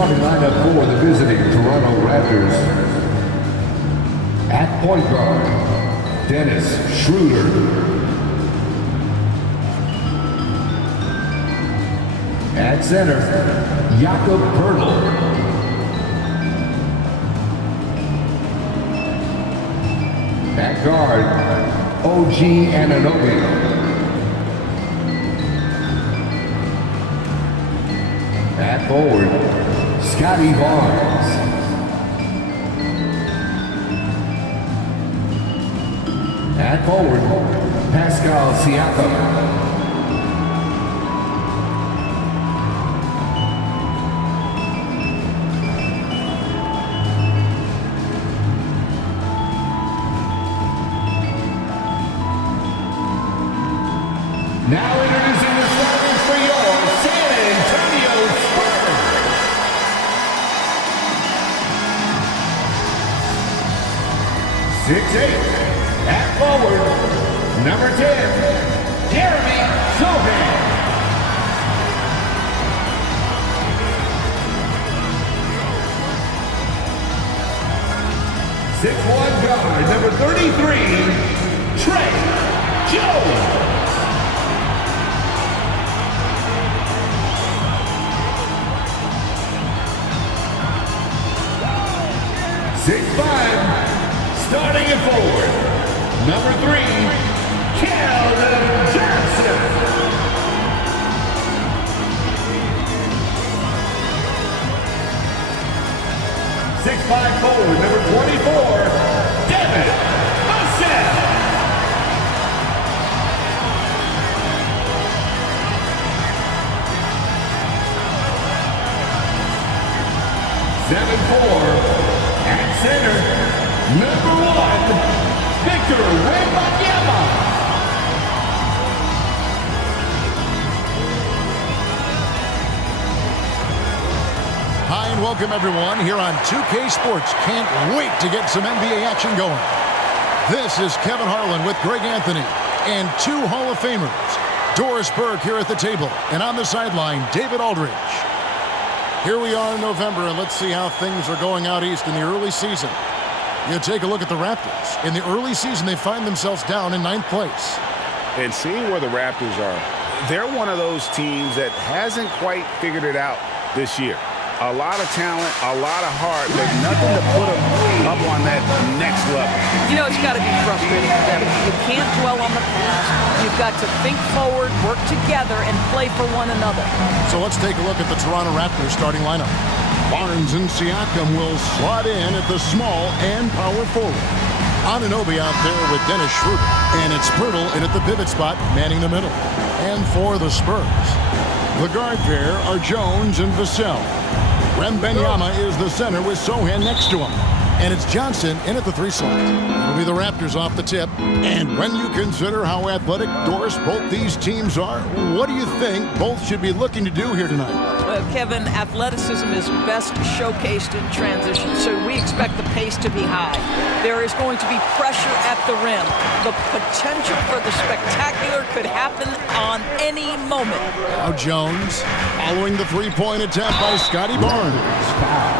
Starting lineup for the visiting Toronto Raptors. At point guard, Dennis Schroeder. At center, Jakob Poeltl. At guard, OG Anunoby. At forward, Scotty Barnes. At forward, Pascal Siakam. Now introducing the starters for your San Antonio Spurs. Six-eight, at forward, number 10, Jeremy Sohan. 6'1" guard, number 33, Trey Jones. 6'5", starting at forward, number 3, Keldon Johnson. 6'5" forward, number 24, Devin Vassell. 7'4", at center, number 1, Victor Wembanyama. Hi and welcome everyone here on 2K Sports. Can't wait to get some NBA action going. This is Kevin Harlan with Greg Anthony and 2 Hall of Famers. Doris Burke here at the table, and on the sideline, David Aldridge. Here we are in November, and let's see how things are going out east in the early season. You take a look at the Raptors. In the early season, they find themselves down in 9th place. And seeing where the Raptors are, they're one of those teams that hasn't quite figured it out this year. A lot of talent, a lot of heart, but nothing to put them up on that next level. You know, it's got to be frustrating for them. You can't dwell on the past. You've got to think forward, work together, and play for one another. So let's take a look at the Toronto Raptors starting lineup. Barnes and Siakam will slot in at the small and power forward. Anunoby out there with Dennis Schroeder. And it's Poeltl in at the pivot spot, manning the middle. And for the Spurs, the guard pair are Jones and Vassell. Wembanyama is the center with Sohan next to him. And it's Johnson in at the 3 slot. It'll be the Raptors off the tip. And when you consider how athletic, Doris, both these teams are, what do you think both should be looking to do here tonight? Well, Kevin, athleticism is best showcased in transition, so we expect the pace to be high. There is going to be pressure at the rim. The potential for the spectacular could happen on any moment. Now Jones following the 3-point attempt by Scotty Barnes.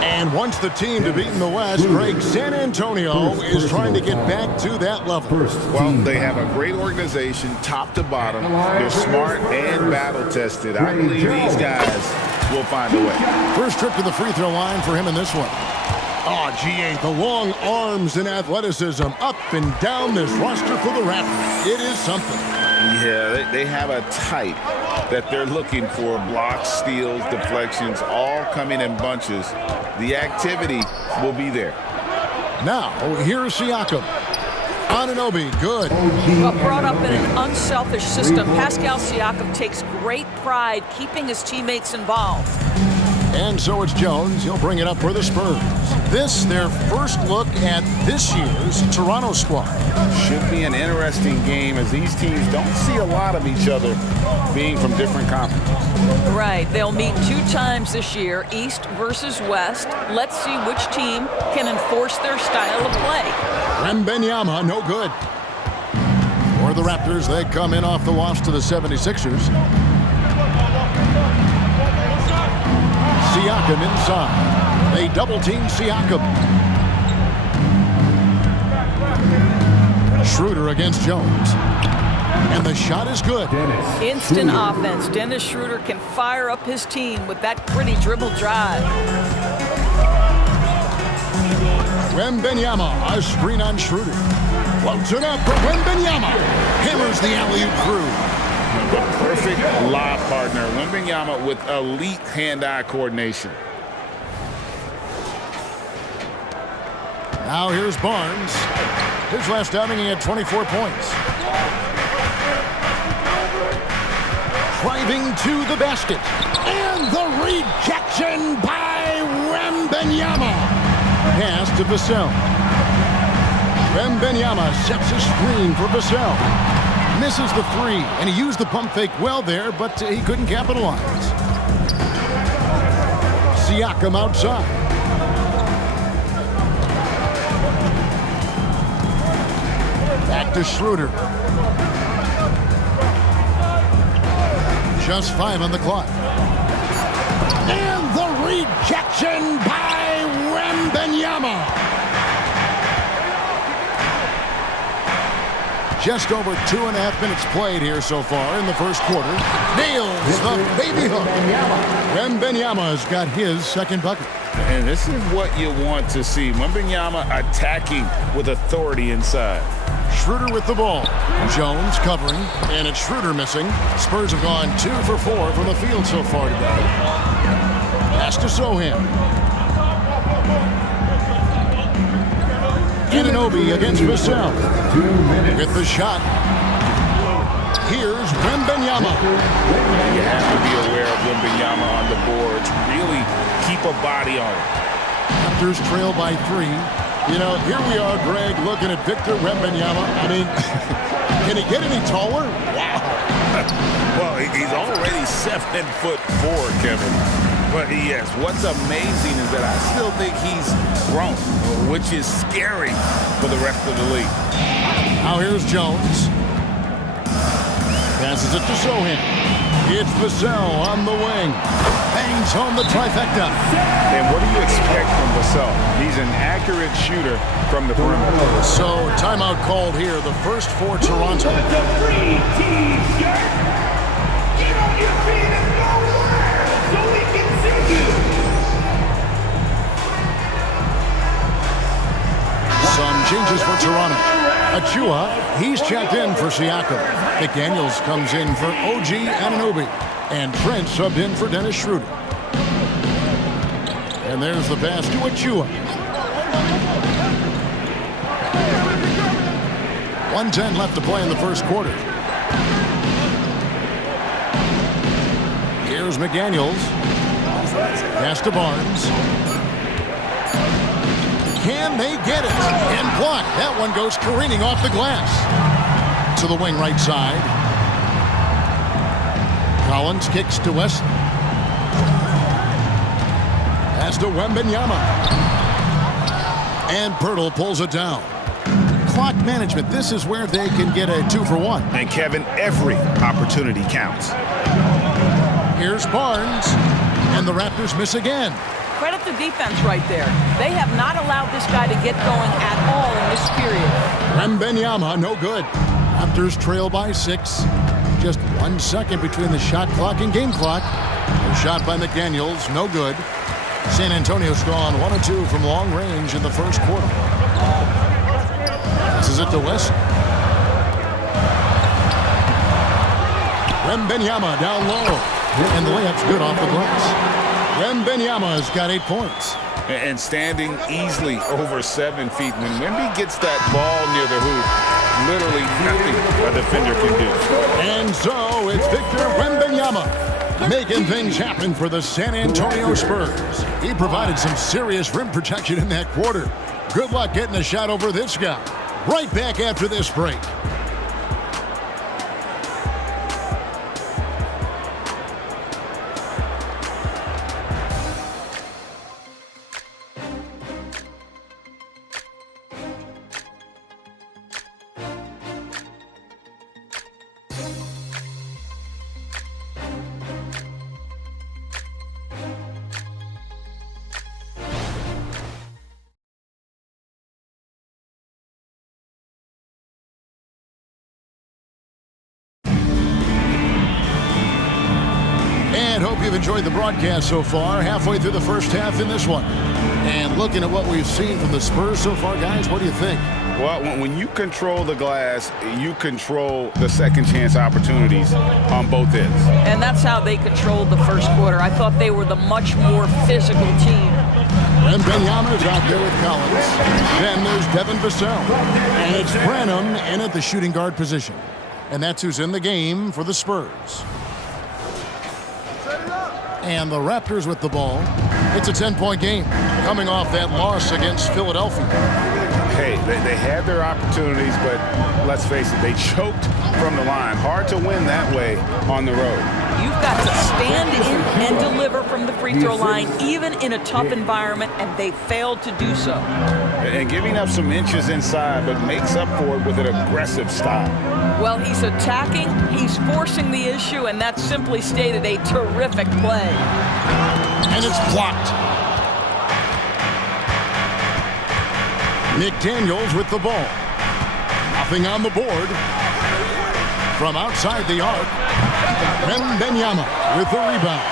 And once the team to beat in the West, Greg, San Antonio is trying to get back to that level. Well, they have a great organization, top to bottom. They're smart and battle-tested. I believe these guys will find a way. First trip to the free throw line for him in this one. Oh, GA, the long arms and athleticism up and down this roster for the Raptors. It is something. Yeah, they have a type that they're looking for. Blocks, steals, deflections, all coming in bunches. The activity will be there. Now, here's Siakam. Anunoby, good. Brought up in an unselfish system, Pascal Siakam takes great pride keeping his teammates involved. And so it's Jones. He'll bring it up for the Spurs. This, their first look at this year's Toronto squad. Should be an interesting game as these teams don't see a lot of each other being from different conferences. Right. They'll meet 2 times this year, East versus West. Let's see which team can enforce their style of play. Wembanyama, no good. For the Raptors, they come in off the loss to the 76ers. Siakam inside. They double-team Siakam. Schroeder against Jones. And the shot is good. Instant offense. Dennis Schroeder can fire up his team with that pretty dribble drive. Wembanyama, a screen on Schroeder. Floats it up for Wembanyama. Hammers the alley-oop through. The perfect lob partner. Wembanyama with elite hand-eye coordination. Now here's Barnes. His last outing, he had 24 points. Driving to the basket. And the rejection by Wembanyama. Pass to Vassell. Wembanyama sets a screen for Vassell. Misses the three, and he used the pump fake well there, but he couldn't capitalize. Siakam outside. Back to Schroeder. Just 5 on the clock. And the rejection by Wembanyama. Just over 2.5 minutes played here so far in the first quarter. Nails the baby hook. Wembanyama's got his second bucket. And this is what you want to see. Wembanyama attacking with authority inside. Schroeder with the ball. Jones covering, and it's Schroeder missing. Spurs have gone 2 for 4 from the field so far today. Pass to Sohan. Anunoby against Vassell. With the shot. Here's Wembanyama. You have to be aware of Wembanyama on the boards. Really keep a body on it. Raptors trail by 3. You know, here we are, Greg, looking at Victor Wembanyama. I mean, can he get any taller? Wow. Well, he's already 7'4", Kevin. But yes, what's amazing is that I still think he's grown, which is scary for the rest of the league. Now here's Jones. Passes it to Sohan. It's Vassell on the wing. Bangs home the trifecta. And what do you expect from Vassell? He's an accurate shooter from the perimeter. So timeout called here, the first for Toronto. The free team shirt. Get on your feet and go word so we can see you. Some changes for Toronto. Achua, he's checked in for Siakam. McDaniels comes in for OG Anunoby. And Trent subbed in for Dennis Schroeder. And there's the pass to Achua. 1:10 left to play in the first quarter. Here's McDaniels. Pass to Barnes. Can they get it? And blocked. That one goes careening off the glass. To the wing right side. Collins kicks to West. Pass to Wembanyama. And Pirtle pulls it down. Clock management. This is where they can get a 2 for 1. And Kevin, every opportunity counts. Here's Barnes. And the Raptors miss again. Credit the defense right there. They have not allowed this guy to get going at all in this period. Wembanyama, no good. Raptors trail by 6. Just 1 second between the shot clock and game clock. A shot by McDaniels, no good. San Antonio's gone 1 of 2 from long range in the first quarter. This is it to West. Wembanyama down low. And the layup's good off the glass. Wembanyama's got 8 points. And standing easily over 7 feet. When Wemby gets that ball near the hoop, literally nothing a defender can do. And so it's Victor Wembanyama making things happen for the San Antonio Spurs. He provided some serious rim protection in that quarter. Good luck getting a shot over this guy. Right back after this break. you've enjoyed the broadcast so far. Halfway through the first half in this one. And looking at what we've seen from the Spurs so far, guys, what do you think? Well, when you control the glass, you control the second chance opportunities on both ends. And that's how they controlled the first quarter. I thought they were the much more physical team. And Benyama's out there with Collins. Then there's Devin Vassell. And it's Branham in at the shooting guard position. And that's who's in the game for the Spurs. And the Raptors with the ball. It's a 10-point game, coming off that loss against Philadelphia. Hey, they had their opportunities, but let's face it, they choked from the line. Hard to win that way on the road. You've got to stand in and deliver from the free throw line, even in a tough environment, and they failed to do so. And giving up some inches inside, but makes up for it with an aggressive style. Well, he's attacking, he's forcing the issue, and that's simply stated a terrific play. And it's blocked. McDaniels with the ball. Nothing on the board. From outside the arc, Benyama with the rebound.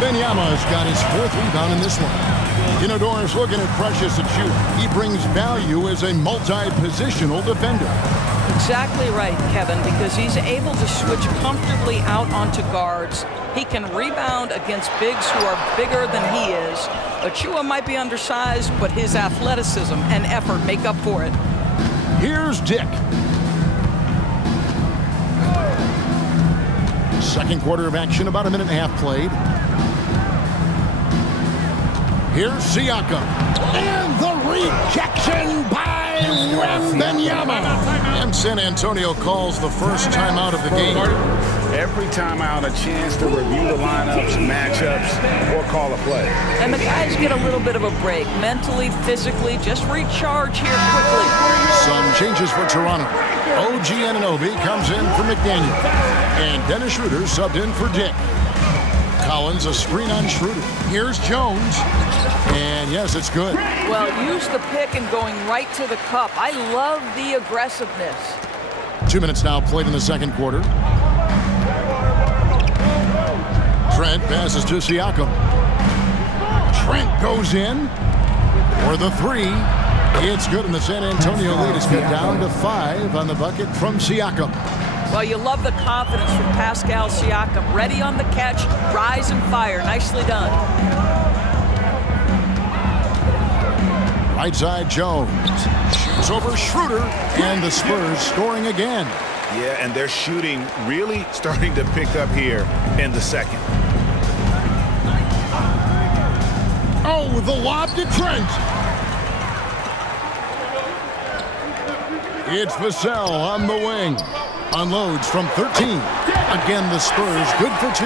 Benyama's got his 4th rebound in this one. Inodor's looking at Precious Achiuwa. He brings value as a multi-positional defender. Exactly right, Kevin, because he's able to switch comfortably out onto guards. He can rebound against bigs who are bigger than he is. Achiuwa might be undersized, but his athleticism and effort make up for it. Here's Dick. Second quarter of action, about a minute and a half played. Here's Siakam. And the rejection by Benyama. And San Antonio calls the first timeout of the game. Every timeout, a chance to review the lineups, matchups, or call a play. And the guys get a little bit of a break, mentally, physically, just recharge here quickly. Some changes for Toronto. OG Anunoby comes in for McDaniel. And Dennis Schroeder subbed in for Dick. Collins, a screen on Schroeder. Here's Jones. And yes, it's good. Well, use the pick and going right to the cup. I love the aggressiveness. 2 minutes now played in the second quarter. Trent passes to Siakam. Trent goes in for the 3. It's good, and the San Antonio lead is cut down to 5 on the bucket from Siakam. Well, you love the confidence from Pascal Siakam. Ready on the catch, rise and fire. Nicely done. Right side, Jones. Shoots over Schroeder, and the Spurs scoring again. Yeah, and their shooting really starting to pick up here in the second. Oh, the lob to Trent. It's Vassell on the wing. Unloads from 13. Again, the Spurs good for 2.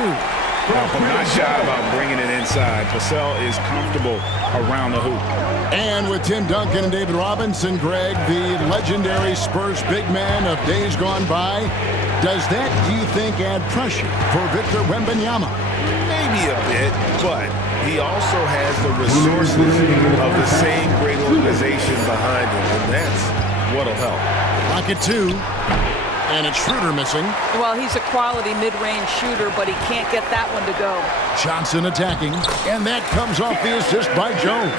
Not shy about bringing it inside. Vassell is comfortable around the hoop. And with Tim Duncan and David Robinson, Greg, the legendary Spurs big man of days gone by, does that, do you think, add pressure for Victor Wembanyama? Maybe a bit, but he also has the resources of the same great organization behind him, and that's what'll help. Rocket 2. And it's Schroeder missing. Well, he's a quality mid-range shooter, but he can't get that one to go. Johnson attacking, and that comes off the assist by Jones.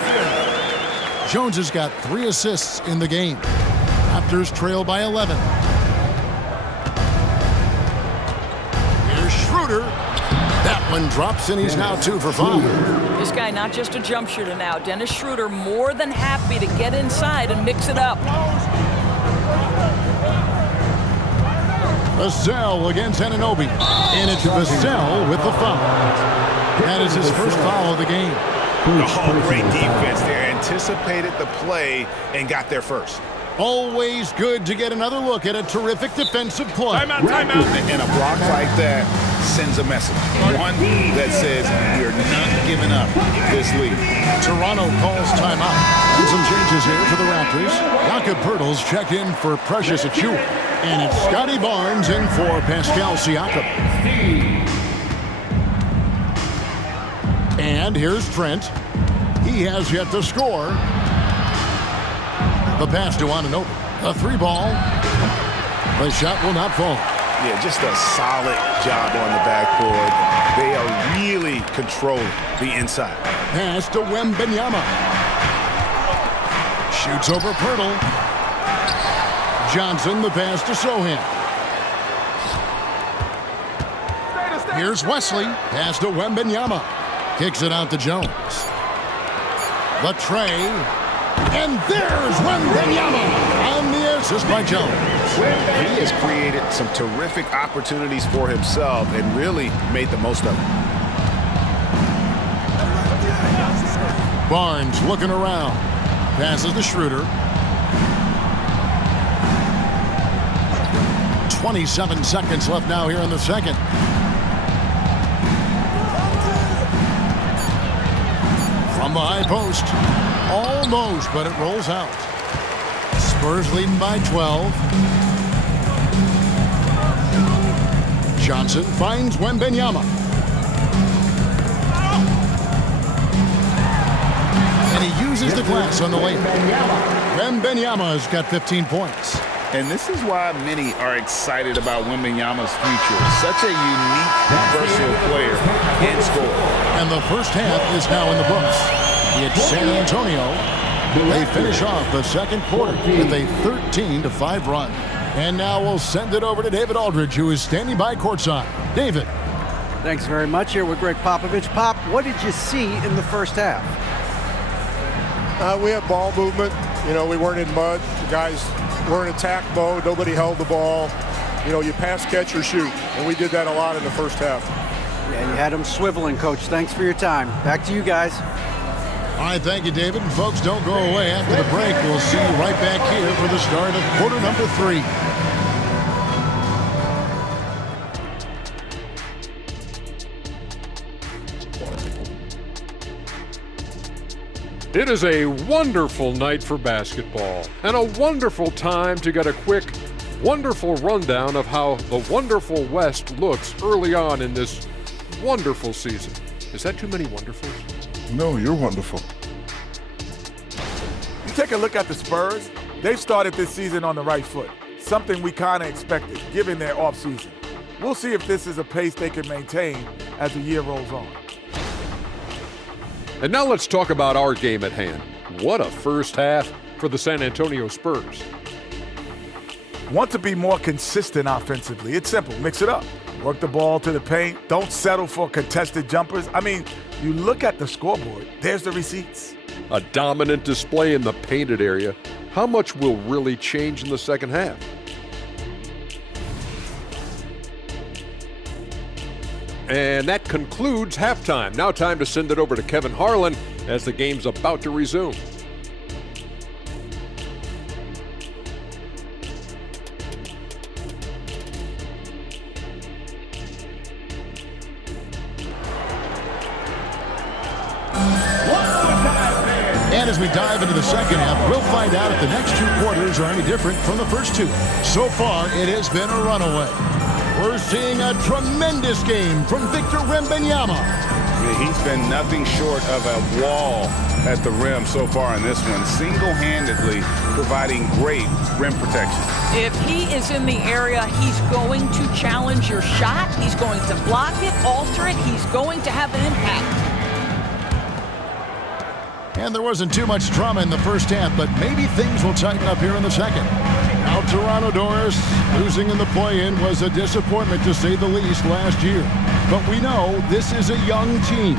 Jones has got 3 assists in the game. Raptors trail by 11. Here's Schroeder. That one drops, and he's now 2 for 5. This guy not just a jump shooter now. Dennis Schroeder more than happy to get inside and mix it up. Vassell against Anunoby. And it's Vassell with the foul. That is his first foul of the game. Oh, great defense there. Anticipated the play and got there first. Always good to get another look at a terrific defensive play. Timeout, timeout. And a block like that sends a message. One that says we're not giving up this lead. Toronto calls timeout. And some changes here for the Raptors. Jakob Poeltl's checked in for Precious Achiuwa. And it's Scotty Barnes in for Pascal Siakam. And here's Trent. He has yet to score. The pass to Anunoby. A 3-ball. The shot will not fall. Yeah, just a solid job on the backboard. They are really controlling the inside. Pass to Wembanyama. Shoots over Pirtle. Johnson, the pass to Sohan. Here's Wesley. Pass to Wembanyama. Kicks it out to Jones. The tray. And there's Wembanyama on the assist by Jones. He has created some terrific opportunities for himself and really made the most of it. Barnes looking around. Passes to Schroeder. 27 seconds left now here in the second. From the high post. Almost, but it rolls out. Spurs leading by 12. Johnson finds Wembanyama. And he uses the glass on the layup. Wembanyama has got 15 points. And this is why many are excited about Wembanyama's future. Such a unique, versatile player and scorer. And the first half is now in the books. It's San Antonio. They finish off the second quarter with a 13-5 run. And now we'll send it over to David Aldridge, who is standing by courtside. David. Thanks very much. Here with Greg Popovich. Pop, what did you see in the first half? We had ball movement. You know, we weren't in mud. The guys were in attack mode. Nobody held the ball. You know, you pass, catch, or shoot. And we did that a lot in the first half. Yeah, you had them swiveling, Coach. Thanks for your time. Back to you guys. All right, thank you, David. And folks, don't go away. After the break, we'll see you right back here for the start of quarter number 3. It is a wonderful night for basketball and a wonderful time to get a quick, wonderful rundown of how the wonderful West looks early on in this wonderful season. Is that too many wonderfuls? No, you're wonderful. You take a look at the Spurs, they've started this season on the right foot, something we kind of expected, given their offseason. We'll see if this is a pace they can maintain as the year rolls on. And now let's talk about our game at hand. What a first half for the San Antonio Spurs. Want to be more consistent offensively. It's simple. Mix it up. Work the ball to the paint. Don't settle for contested jumpers. I mean, you look at the scoreboard. There's the receipts. A dominant display in the painted area. How much will really change in the second half? And that concludes halftime. Now time to send it over to Kevin Harlan as the game's about to resume. And as we dive into the second half, we'll find out if the next 2 quarters are any different from the first 2. So far, it has been a runaway. We're seeing a tremendous game from Victor Wembanyama. He's been nothing short of a wall at the rim so far in this one, single-handedly providing great rim protection. If he is in the area, he's going to challenge your shot. He's going to block it, alter it. He's going to have an impact. And there wasn't too much drama in the first half, but maybe things will tighten up here in the second. Now Toronto Doris losing in the play-in was a disappointment to say the least last year. But we know this is a young team.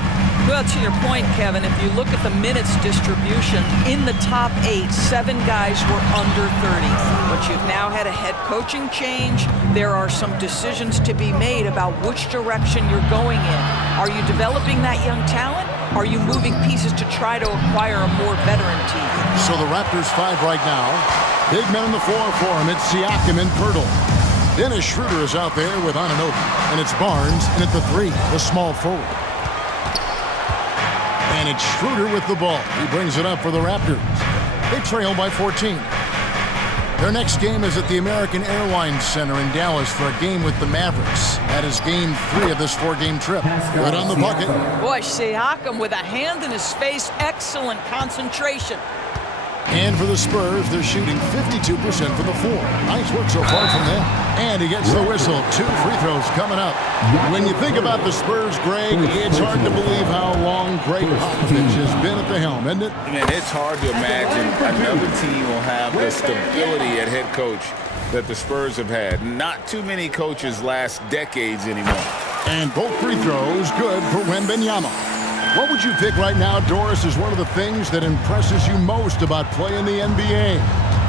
Well, to your point, Kevin, if you look at the minutes distribution, in the top 8, 7 guys were under 30. But you've now had a head coaching change. There are some decisions to be made about which direction you're going in. Are you developing that young talent? Are you moving pieces to try to acquire a more veteran team? So the Raptors 5 right now. Big men on the floor for him. It's Siakam and Pirtle. Dennis Schroeder is out there with Anunoby. And it's Barnes, and at the 3, the small forward. And it's Schroeder with the ball. He brings it up for the Raptors. They trail by 14. Their next game is at the American Airlines Center in Dallas for a game with the Mavericks. That is game 3 of this 4-game trip. Good on the bucket. Boy, Siakam with a hand in his face. Excellent concentration. And for the Spurs, they're shooting 52% from the floor. Nice work so far from them. And he gets the whistle. 2 free throws coming up. When you think about the Spurs, Greg, it's hard to believe how long Greg Popovich has been at the helm, isn't it? Man, it's hard to imagine another team will have the stability at head coach that the Spurs have had. Not too many coaches last decades anymore. And both free throws good for Wembanyama. What would you pick right now, Doris, is one of the things that impresses you most about playing the NBA?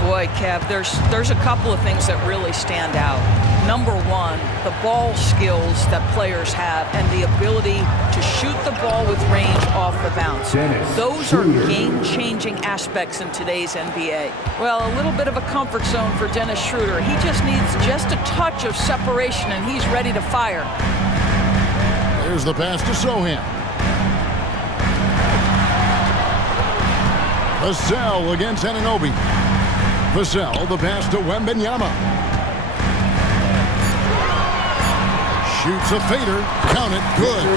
Boy, Kev, there's a couple of things that really stand out. Number one, the ball skills that players have and the ability to shoot the ball with range off the bounce. Those are game-changing aspects in today's NBA. Well, a little bit of a comfort zone for Dennis Schroeder. He just needs just a touch of separation, and he's ready to fire. There's the pass to Sohan. Vassell against Anunoby. Vassell, the pass to Wembanyama. Shoots a fader. Count it. Good.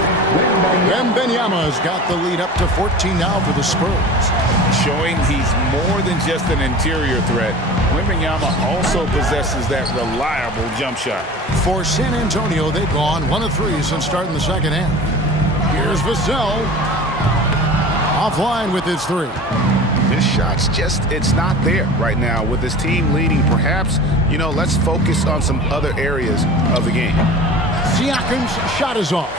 Wembanyama's got the lead up to 14 now for the Spurs. Showing he's more than just an interior threat. Wembanyama also possesses that reliable jump shot. For San Antonio, they've gone 1 of 3 since starting the second half. Here's Vassell. Offline with his 3. His shot's just, it's not there right now. With his team leading, perhaps, let's focus on some other areas of the game. Siakam's shot is off.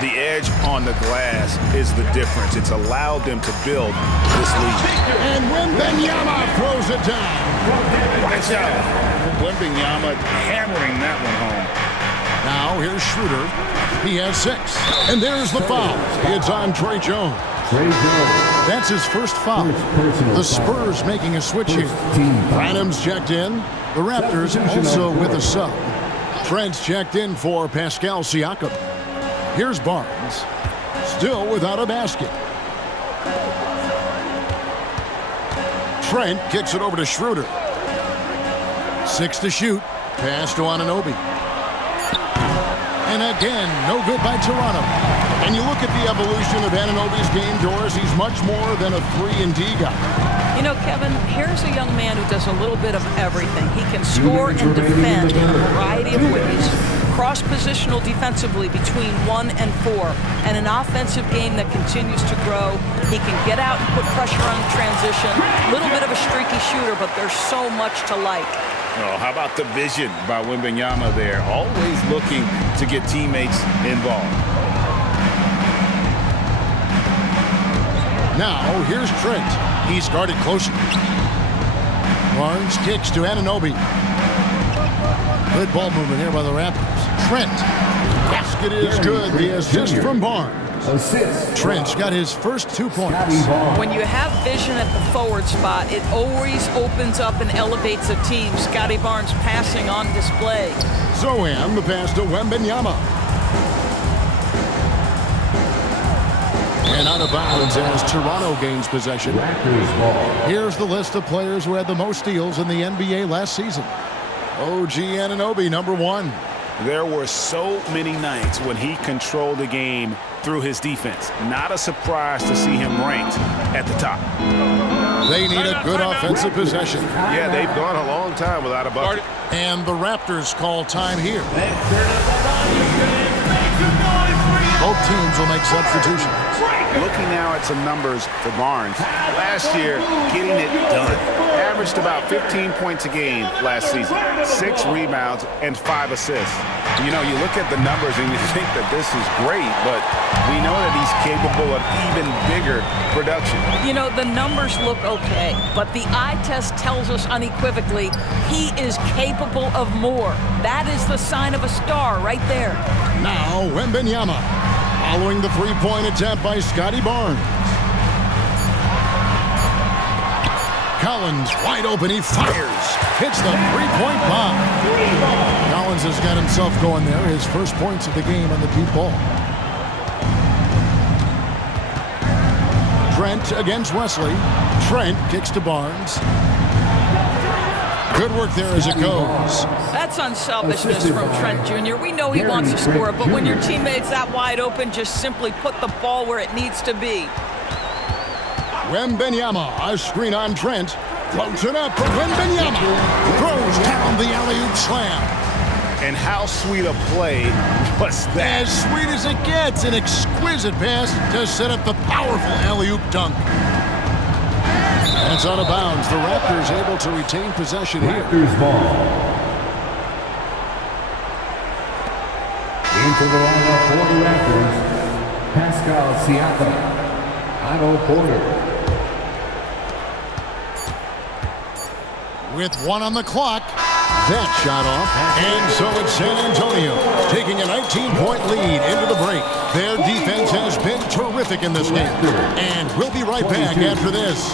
The edge on the glass is the difference. It's allowed them to build this lead. And Wembanyama throws it down. Watch out. Wembanyama hammering that one home. Now here's Schroeder. He has 6. And there's the foul. It's on Trey Jones. That's his first foul. The Spurs making a switch here. Branham's checked in. The Raptors also with a sub. Trent's checked in for Pascal Siakam. Here's Barnes. Still without a basket. Trent kicks it over to Schroeder. 6 to shoot. Pass to Anunoby. And again, no good by Toronto. And you look at the evolution of Anunoby's game, Doris, he's much more than a 3-and-D guy. You know, Kevin, here's a young man who does a little bit of everything. He can score and defend in a variety of ways. Cross-positional defensively between 1 and 4. And an offensive game that continues to grow. He can get out and put pressure on transition. A little bit of a streaky shooter, but there's so much to like. Oh, how about the vision by Wembanyama there? Always looking to get teammates involved. Now, here's Trent. He's guarded closer. Barnes kicks to Anunoby. Good ball movement here by the Raptors. Trent. Basket is good. The assist from Barnes. Trent's got his first 2 points. When you have vision at the forward spot, it always opens up and elevates a team. Scotty Barnes passing on display. Zohan, the pass to Wembanyama. And out of bounds as Toronto gains possession. Here's the list of players who had the most steals in the NBA last season. OG Anunoby, number 1. There were so many nights when he controlled the game through his defense. Not a surprise to see him ranked at the top. They need a good offensive possession. Yeah, they've gone a long time without a bucket. And the Raptors call time here. Both teams will make substitutions. Looking now at some numbers for Barnes. Last year, getting it done. Averaged about 15 points a game last season. 6 rebounds and 5 assists. You know, you look at the numbers and you think that this is great, but we know that he's capable of even bigger production. You know, the numbers look okay, but the eye test tells us unequivocally he is capable of more. That is the sign of a star right there. Now, Wembanyama. Following the 3-point attempt by Scotty Barnes. Collins wide open, he fires. Hits the 3-point bomb. Collins has got himself going there. His first points of the game on the deep ball. Trent against Wesley. Trent kicks to Barnes. Good work there as it goes. That's unselfishness from Trent Jr. We know he wants to score, but when your teammate's that wide open, just simply put the ball where it needs to be. Wembanyama, a screen on Trent. Floats it up for Wembanyama. Throws down the alley-oop slam. And how sweet a play was that? As sweet as it gets, an exquisite pass to set up the powerful alley-oop dunk. And it's out of bounds. The Raptors able to retain possession here. Raptors ball. Into the lineup for the Raptors, Pascal Siakam, Otto Porter. With 1 on the clock, that shot off. And so it's San Antonio taking a 19-point lead into the break. Their defense has been terrific in this game. And we'll be right back after this.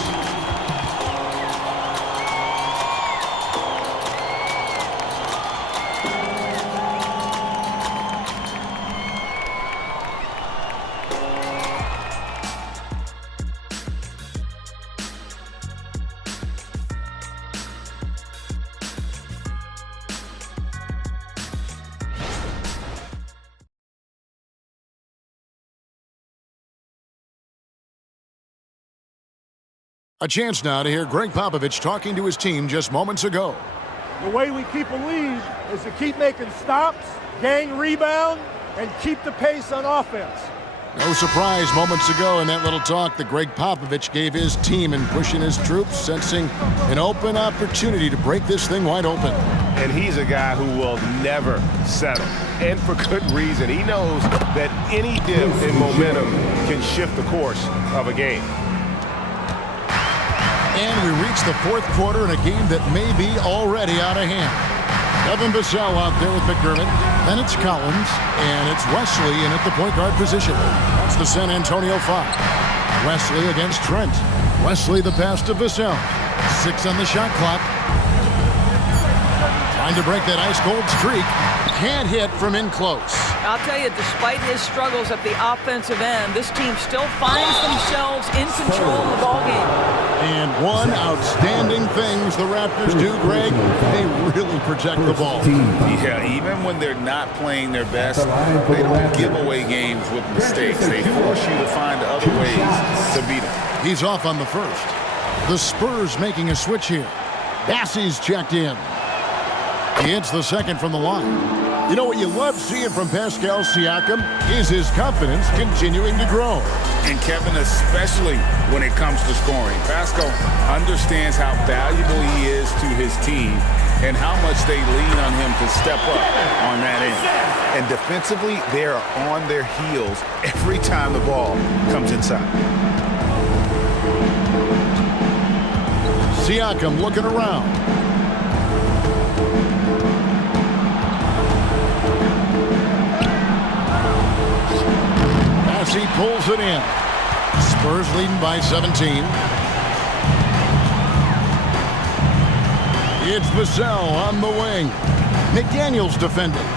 A chance now to hear Greg Popovich talking to his team just moments ago. The way we keep a lead is to keep making stops, gang rebound, and keep the pace on offense. No surprise moments ago in that little talk that Greg Popovich gave his team in pushing his troops, sensing an open opportunity to break this thing wide open. And he's a guy who will never settle. And for good reason. He knows that any dip in momentum can shift the course of a game. And we reach the fourth quarter in a game that may be already out of hand. Devin Vassell out there with McDermott. Then it's Collins, and it's Wesley in at the point guard position. That's the San Antonio 5. Wesley against Trent. Wesley the pass to Vassell. 6 on the shot clock. Trying to break that ice-cold streak. Can't hit from in close. I'll tell you, despite his struggles at the offensive end, this team still finds themselves in control of the ballgame. And one outstanding things the Raptors do, Greg, they really protect the ball. Yeah, even when they're not playing their best, they don't give away games with mistakes. They force you to find other ways to beat them. He's off on the first. The Spurs making a switch here. Bassey's checked in. He hits the second from the line. You know what you love seeing from Pascal Siakam is his confidence continuing to grow. And Kevin, especially when it comes to scoring. Pascal understands how valuable he is to his team and how much they lean on him to step up on that end. And defensively, they are on their heels every time the ball comes inside. Siakam looking around. As he pulls it in. Spurs leading by 17. It's Vassell on the wing. McDaniels defending.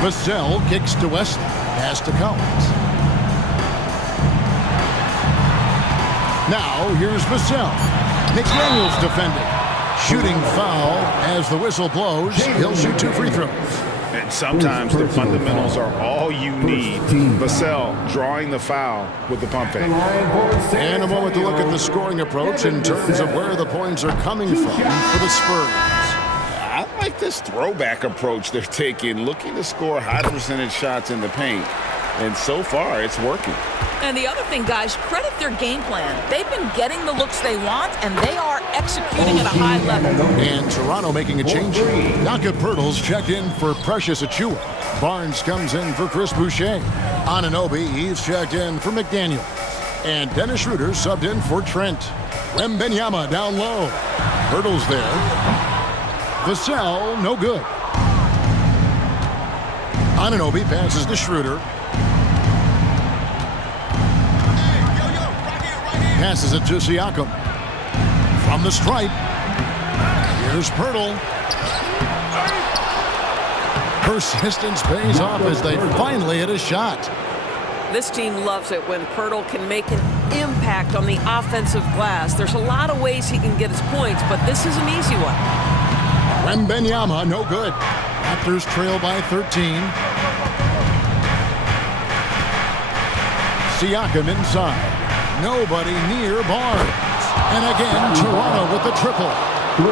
Vassell kicks to Wesley. Pass to Collins. Now here's Vassell. McDaniels defending. Shooting foul as the whistle blows. He'll shoot 2 free throws. And sometimes the fundamentals are all you need. Vassell drawing the foul with the pump fake. And a moment to look at the scoring approach in terms of where the points are coming from for the Spurs. I like this throwback approach they're taking, looking to score high percentage shots in the paint. And so far, it's working. And the other thing, guys, credit their game plan. They've been getting the looks they want, and they are executing at a high level. And Toronto making a change. Naka Pirtle's checked in for Precious Achiuwa. Barnes comes in for Chris Boucher. Anunoby, he's checked in for McDaniel. And Dennis Schroeder subbed in for Trent. Wembanyama down low. Pirtle's there. Vassell, no good. Anunoby passes to Schroeder. Passes it to Siakam. From the stripe. Here's Pirtle. Persistence pays off as they finally hit a shot. This team loves it when Pirtle can make an impact on the offensive glass. There's a lot of ways he can get his points, but this is an easy one. Wembanyama, no good. Raptors trail by 13. Siakam inside. Nobody near Barnes. And again, Toronto with the triple.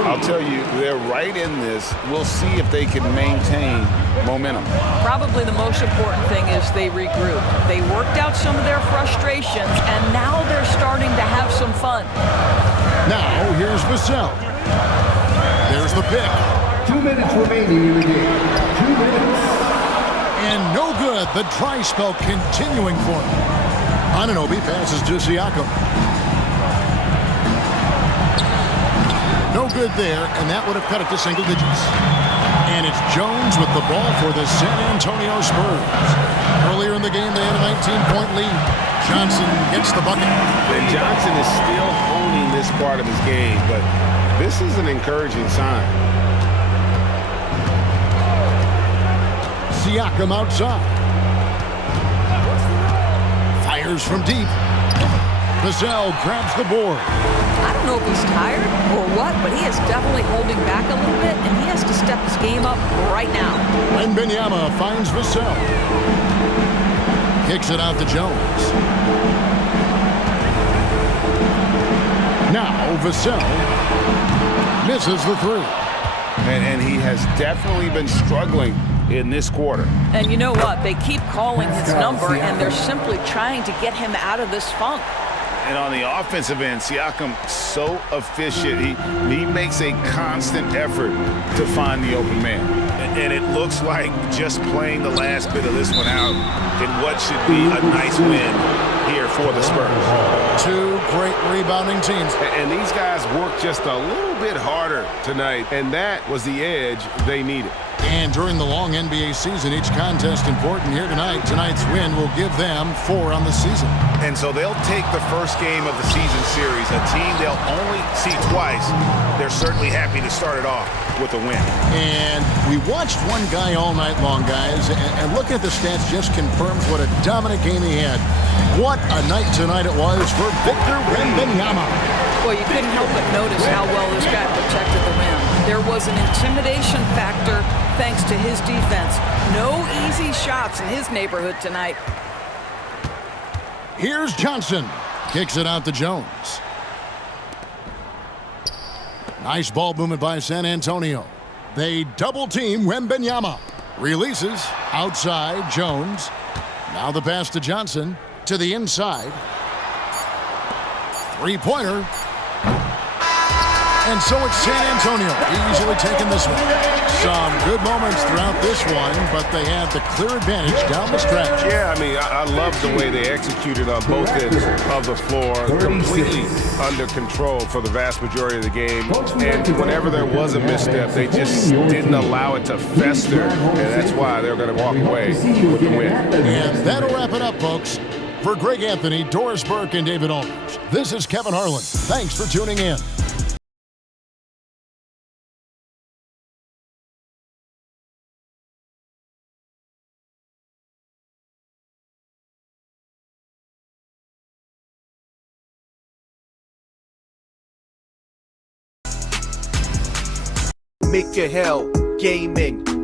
I'll tell you, they're right in this. We'll see if they can maintain momentum. Probably the most important thing is they regroup. They worked out some of their frustrations, and now they're starting to have some fun. Now, here's Vassell. There's the pick. 2 minutes remaining in the game. 2 minutes. And no good. The dry spell continuing for him. Anunoby passes to Siakam. No good there, and that would have cut it to single digits. And it's Jones with the ball for the San Antonio Spurs. Earlier in the game, they had a 19-point lead. Johnson gets the bucket. And Johnson is still honing this part of his game, but this is an encouraging sign. Siakam outside. Fires from deep. Vassell grabs the board. I don't know if he's tired or what, but he is definitely holding back a little bit, and he has to step his game up right now. Wembanyama finds Vassell. Kicks it out to Jones. Now Vassell misses the three. And he has definitely been struggling in this quarter. And you know what? They keep calling his number, and they're simply trying to get him out of this funk. And on the offensive end, Siakam so efficient. He makes a constant effort to find the open man. And it looks like just playing the last bit of this one out in what should be a nice win here for the Spurs. Two great rebounding teams. And these guys worked just a little bit harder tonight, and that was the edge they needed. And during the long NBA season, each contest important. Here tonight. Tonight's win will give them 4 on the season. And so they'll take the first game of the season series, a team they'll only see twice. They're certainly happy to start it off with a win. And we watched one guy all night long, guys, and looking at the stats just confirms what a dominant game he had. What a night tonight it was for Victor Wembanyama. Well, you couldn't help but notice how well this guy protected the rim. There was an intimidation factor thanks to his defense. No easy shots in his neighborhood tonight. Here's Johnson. Kicks it out to Jones. Nice ball movement by San Antonio. They double team Wembanyama. Releases outside Jones. Now the pass to Johnson to the inside. Three-pointer. And so it's San Antonio easily taking this one. Some good moments throughout this one, but they had the clear advantage down the stretch. Yeah, I mean, I love the way they executed on both ends of the floor, completely under control for the vast majority of the game. And whenever there was a misstep, they just didn't allow it to fester, and that's why they're going to walk away with the win. And that'll wrap it up, folks. For Greg Anthony, Doris Burke, and David Aldridge, this is Kevin Harlan. Thanks for tuning in. Make your hell gaming.